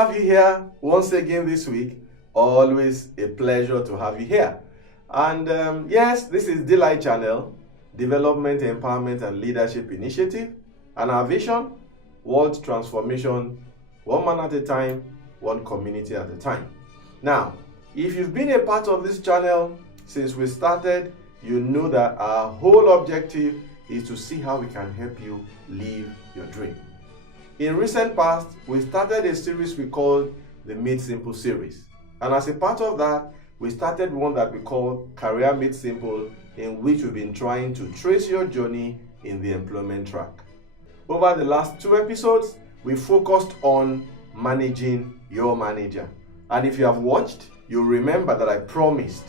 have you here once again this week. Always a pleasure to have you here. And yes, this is Delight Channel, Development, Empowerment and Leadership Initiative. And our vision, world transformation, one man at a time, one community at a time. Now, if you've been a part of this channel since we started, you know that our whole objective is to see how we can help you live your dream. In recent past, we started a series we called the Made Simple series. And as a part of that, we started one that we call Career Made Simple, in which we've been trying to trace your journey in the employment track. Over the last 2 episodes, we focused on managing your manager. And if you have watched, you'll remember that I promised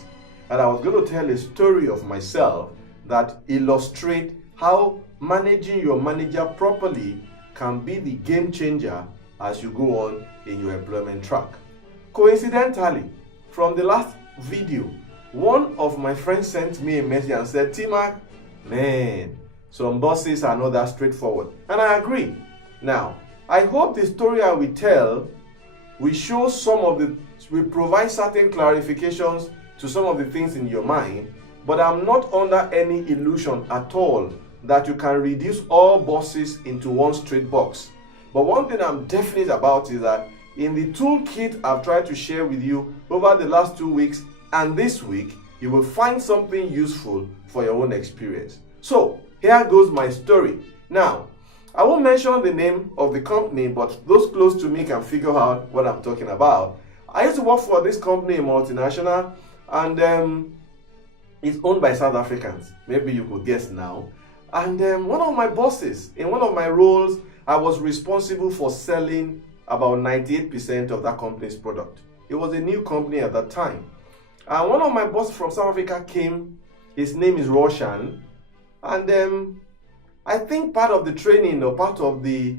that I was going to tell a story of myself that illustrates how managing your manager properly can be the game changer as you go on in your employment track. Coincidentally, from the last video, one of my friends sent me a message and said, "Tmak, man, some bosses are not that straightforward." And I agree. Now, I hope the story I will tell will show will provide certain clarifications to some of the things in your mind, but I'm not under any illusion at all that you can reduce all bosses into one straight box. But one thing I'm definite about is that in the toolkit I've tried to share with you over the last 2 weeks and this week, you will find something useful for your own experience. So, here goes my story. Now, I won't mention the name of the company, but those close to me can figure out what I'm talking about. I used to work for this company, a multinational, and it's owned by South Africans. Maybe you could guess now. And one of my bosses, in one of my roles, I was responsible for selling about 98% of that company's product. It was a new company at that time. And one of my bosses from South Africa came. His name is Roshan. And I think part of the training or part of the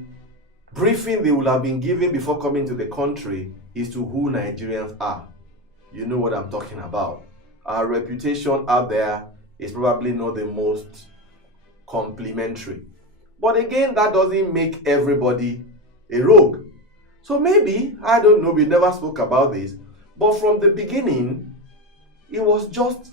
briefing they would have been given before coming to the country is to who Nigerians are. You know what I'm talking about. Our reputation out there is probably not the most complimentary. But again, that doesn't make everybody a rogue. So maybe, I don't know, we never spoke about this, but from the beginning, it was just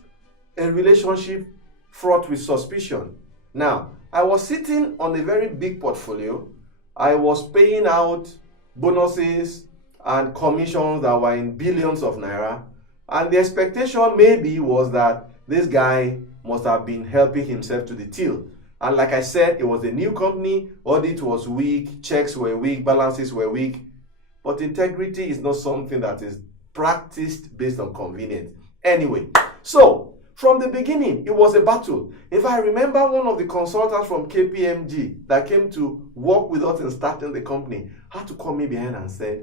a relationship fraught with suspicion. Now, I was sitting on a very big portfolio. I was paying out bonuses and commissions that were in billions of naira. And the expectation maybe was that this guy must have been helping himself to the till. And like I said, it was a new company, audit was weak, checks were weak, balances were weak. But integrity is not something that is practiced based on convenience. Anyway, so from the beginning, it was a battle. If I remember, one of the consultants from KPMG that came to work with us in starting the company had to call me behind and say,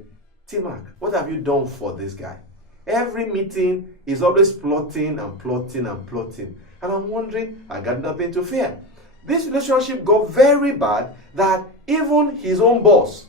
"Tmak, what have you done for this guy? Every meeting is always plotting and plotting and plotting." And I'm wondering, I got nothing to fear. This relationship got very bad that even his own boss,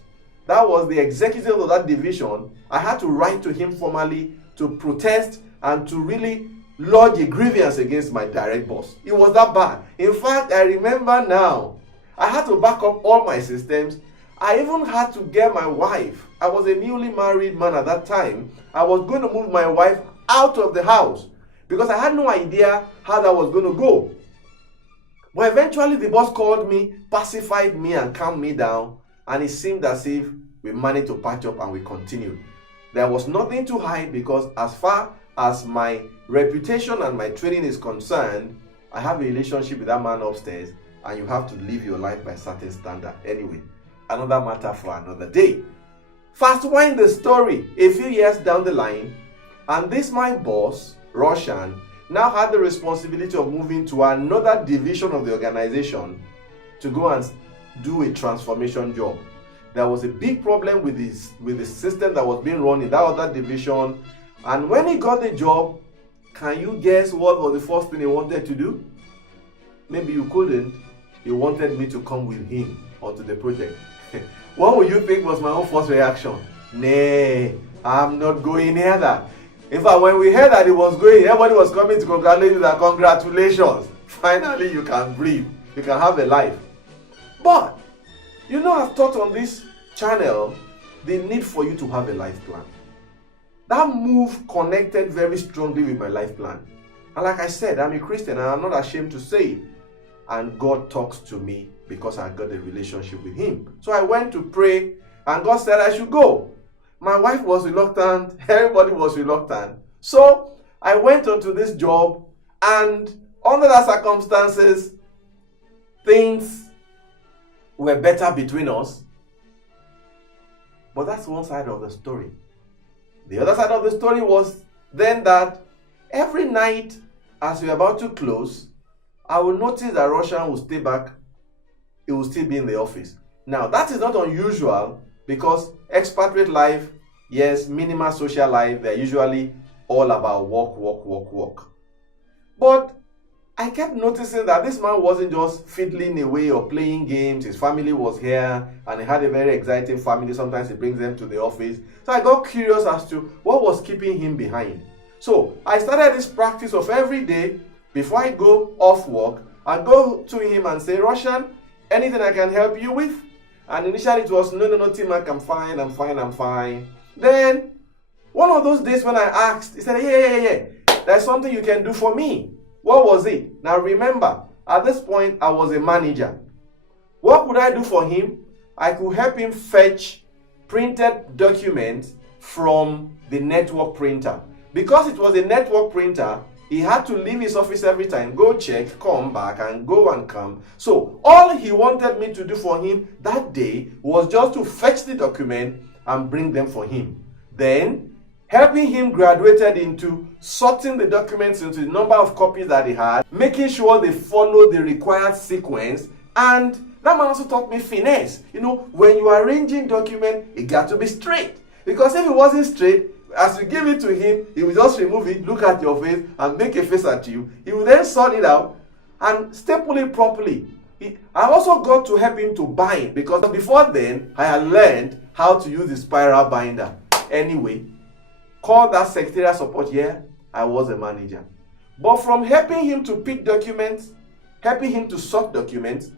that was the executive of that division, I had to write to him formally to protest and to really lodge a grievance against my direct boss. It was that bad. In fact, I remember now, I had to back up all my systems. I even had to get my wife. I was a newly married man at that time. I was going to move my wife out of the house because I had no idea how that was going to go. But eventually the boss called me, pacified me and calmed me down, and it seemed as if we managed to patch up and we continued. There was nothing to hide because as far as my reputation and my training is concerned, I have a relationship with that man upstairs, and you have to live your life by certain standard. Anyway, another matter for another day. Fast wind the story a few years down the line, and this my boss, Roshan, now had the responsibility of moving to another division of the organization to go and do a transformation job. There was a big problem with the system that was being run in that other division. And when he got the job, can you guess what was the first thing he wanted to do? Maybe you couldn't. He wanted me to come with him onto the project. What would you think was my own first reaction? Nay, I'm not going near that. In fact, when we heard that he was going, everybody was coming to congratulate you that congratulations. Finally, you can breathe. You can have a life. But, you know, I've taught on this channel the need for you to have a life plan. That move connected very strongly with my life plan. And like I said, I'm a Christian and I'm not ashamed to say it. And God talks to me because I got a relationship with Him. So I went to pray and God said I should go. My wife was reluctant. Everybody was reluctant. So I went onto this job, and under the circumstances, things were better between us. But that's one side of the story. The other side of the story was then that every night as we were about to close, I will notice that Russian will stay back. He will still be in the office. Now, that is not unusual because expatriate life, yes, minimal social life, they're usually all about work. But I kept noticing that this man wasn't just fiddling away or playing games. His family was here and he had a very exciting family. Sometimes he brings them to the office. So I got curious as to what was keeping him behind. So I started this practice of every day before I go off work, I go to him and say, Russian, anything I can help you with? And initially it was, no, tmak, I'm fine. Then one of those days when I asked, he said, yeah, there's something you can do for me. What was it? Now remember, at this point, I was a manager. What could I do for him? I could help him fetch printed documents from the network printer. Because it was a network printer, he had to leave his office every time, go check, come back, and go and come. So all he wanted me to do for him that day was just to fetch the document and bring them for him. Then, helping him graduated into sorting the documents into the number of copies that he had, making sure they follow the required sequence, and that man also taught me finesse. You know, when you are arranging documents, it got to be straight. Because if it wasn't straight, as you give it to him, he will just remove it, look at your face, and make a face at you. He will then sort it out and staple it properly. I also got to help him to bind, because before then, I had learned how to use the spiral binder. Anyway, call that secretarial support here, I was a manager. But from helping him to pick documents, helping him to sort documents,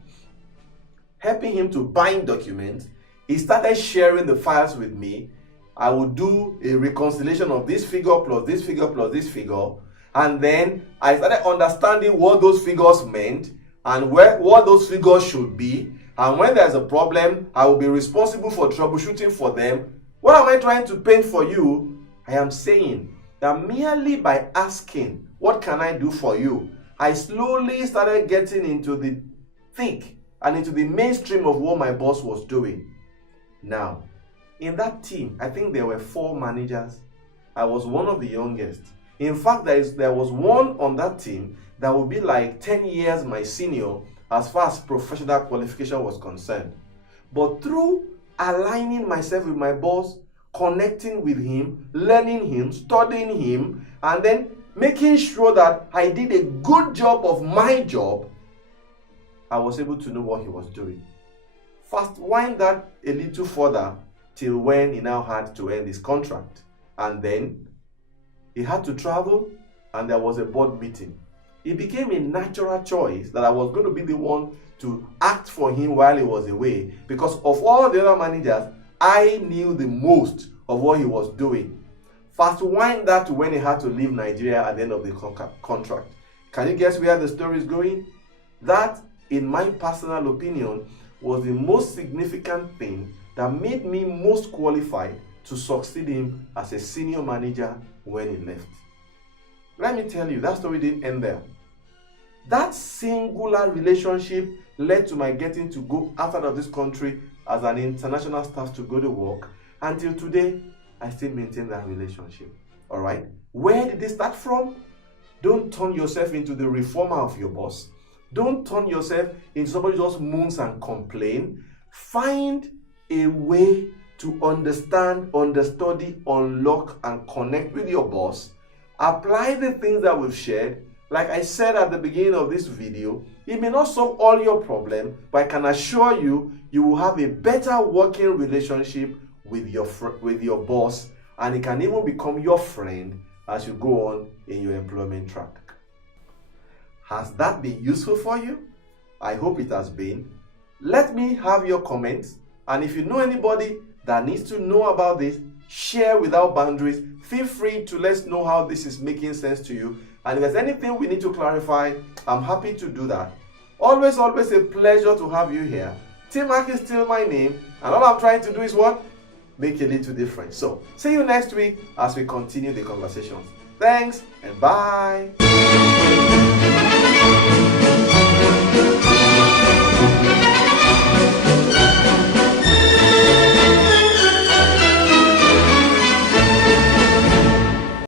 helping him to bind documents, he started sharing the files with me. I would do a reconciliation of this figure plus this figure plus this figure. And then I started understanding what those figures meant and what those figures should be. And when there's a problem, I will be responsible for troubleshooting for them. What am I trying to paint for you? I am saying that merely by asking, what can I do for you? I slowly started getting into the thick and into the mainstream of what my boss was doing. Now, in that team, I think there were 4 managers. I was one of the youngest. In fact, there was one on that team that would be like 10 years my senior as far as professional qualification was concerned. But through aligning myself with my boss, connecting with him, learning him, studying him, and then making sure that I did a good job of my job, I was able to know what he was doing. Fast wind that a little further till when he now had to end his contract. And then he had to travel and there was a board meeting. It became a natural choice that I was going to be the one to act for him while he was away, because of all the other managers, I knew the most of what he was doing. Fast wind that to when he had to leave Nigeria at the end of the contract. Can you guess where the story is going? That, in my personal opinion, was the most significant thing that made me most qualified to succeed him as a senior manager when he left. Let me tell you, that story didn't end there. That singular relationship led to my getting to go outside of this country as an international staff to go to work. Until today, I still maintain that relationship. All right? Where did it start from? Don't turn yourself into the reformer of your boss. Don't turn yourself into somebody who just moans and complain. Find a way to understand, understudy, unlock, and connect with your boss. Apply the things that we've shared. Like I said at the beginning of this video, it may not solve all your problems, but I can assure you, you will have a better working relationship with your boss, and it can even become your friend as you go on in your employment track. Has that been useful for you? I hope it has been. Let me have your comments, and if you know anybody that needs to know about this, share without boundaries. Feel free to let us know how this is making sense to you. And if there's anything we need to clarify, I'm happy to do that. Always a pleasure to have you here. Tmak is still my name, and all I'm trying to do is what? Make a little difference. So, see you next week as we continue the conversations. Thanks, and bye.